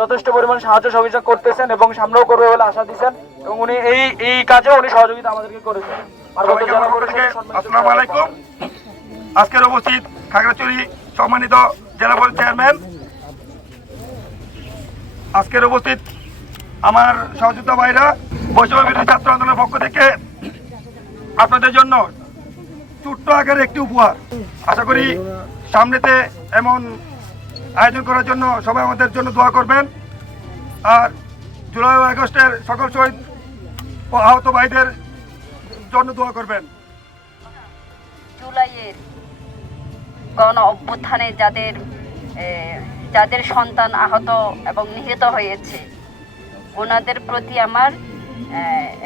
যথেষ্ট পরিমাণ সাহায্য সহযোগিতা করতেছেন এবং সামনেও করবে বলে আশা দিচ্ছেন, এবং উনি এই কাজে উনি সহযোগিতা আমাদেরকে করেছেন। আসসালামু আলাইকুম। আজকের উপস্থিত খাগড়াছড়ি সম্মানিত জেলা পরিষদ চেয়ারম্যান, আজকের উপস্থিত আমার সহযোগিতা ভাইরা, বৈষম্য বিরোধী ছাত্র আন্দোলনের পক্ষ থেকে আপনাদের জন্য ছোট্ট আকারে একটি উপহার। আশা করি সামনেতে এমন আয়োজন করার জন্য সবাই আমাদের জন্য দোয়া করবেন, আর জুলাই আগস্টের সকল শহীদ ও আহত ভাইদের জন্য দোয়া করবেন। জুলাইয়ের গণ অভ্যুত্থানে যাদের সন্তান আহত এবং নিহত হয়েছে, ওনাদের প্রতি আমার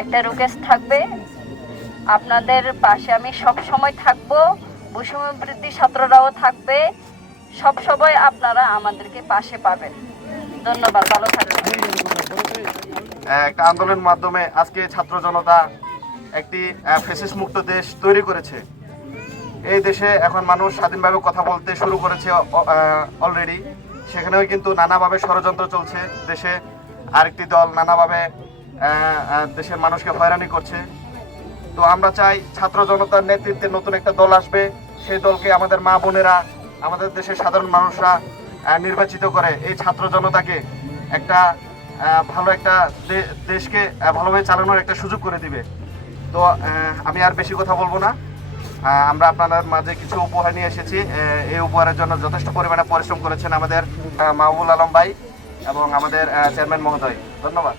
একটা রিকোয়েস্ট থাকবে, আপনাদের পাশে আমি সব সময় থাকবো, বৈষম্য বিরোধী ছাত্ররাও থাকবে, সব সময় আপনারা আমাদেরকে পাশে পাবেন। ধন্যবাদ, ভালো থাকবেন। একটা আন্দোলনের মাধ্যমে আজকে ছাত্র জনতা একটি ফ্যাসিস্ট মুক্ত দেশ তৈরি করেছে। এই দেশে এখন মানুষ স্বাধীনভাবে কথা বলতে শুরু করেছে অলরেডি। সেখানেও কিন্তু নানাভাবে ষড়যন্ত্র চলছে। দেশে আরেকটি দল নানাভাবে দেশের মানুষকে হয়রানি করছে। তো আমরা চাই ছাত্র জনতার নেতৃত্বে নতুন একটা দল আসবে, সেই দলকে আমাদের মা বোনেরা, আমাদের দেশের সাধারণ মানুষরা নির্বাচিত করে এই ছাত্র জনতাকে একটা ভালো একটা দেশকে ভালোভাবে চালানোর একটা সুযোগ করে দিবে। তো আমি আর বেশি কথা বলবো না। আমরা আপনাদের মাঝে কিছু উপহার নিয়ে এসেছি। এই উপহারের জন্য যথেষ্ট পরিমাণে পরিশ্রম করেছেন আমাদের মাহবুল আলম ভাই এবং আমাদের চেয়ারম্যান মহোদয়। ধন্যবাদ।